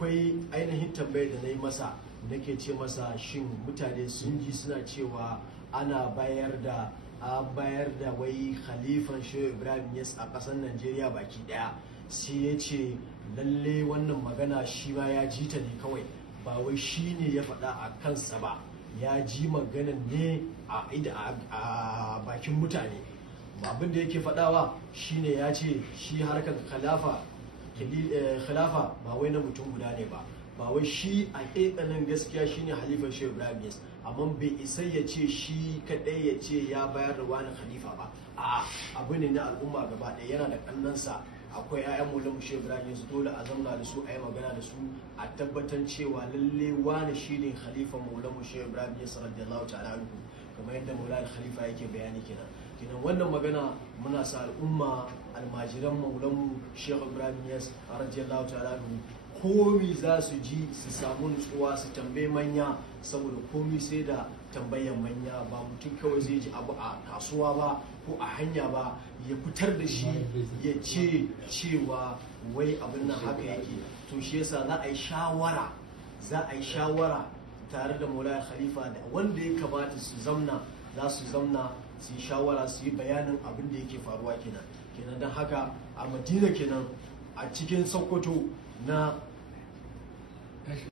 akwai ainihin tambayar da na yi masa, nake ce masa shin mutane sun ji suna cewa ana bayar da wai khalifan Shehu Ibrahim Niasse a ƙasar Najeriya baki ɗaya. Sai ya ce lalle wannan magana shi ma ya ji ta ne kawai, ba wai shi ne ya faɗa a kansa ba, ya ji maganan ne a bakin mutane. Abin da yake faɗawa shine ya ce shi harkar khilafa ba wai na mutum guda ne ba, ba wai shi a ƙeƙanin gaskiya shine halifar Shehu Ibrahim Niasse, amma bai isa ya ce shi kaɗai ya ce ya bayar da wani khalifa ba. A'a, abu ne na al'umma gaba ɗaya, yana da ƙannansa, akwai 'ya'yan Maulana Shehu Ibrahim Niasse, dole a zauna da su a yi magana da su a tabbatar cewa lalle wani shine khalifan Maulana Shehu Ibrahim Niasse radiyallahu ta'ala anhu, kamar yadda Maulana Khalifa yake bayani kenan wannan magana muna sa al'umma almajiran Maulana Shehu Ibrahim Niasse radiyallahu ta'ala anhu komi za su ji su samu nutsuwa, su tambaye manya, saboda komi sai da tambayan manya. Ba mutum kawai zai ji abu a kasuwa ba ko a hanya ba ya fitar da shi ya ce cewa wai abin nan haka yake. To shi yasa za a yi shawara tare da Maulana Khalifa da wanda ya kamata su zamna, za su zamna su yi shawara, su yi bayanin abin da yake faruwa kenan don haka a Madina kenan, a cikin Sokoto na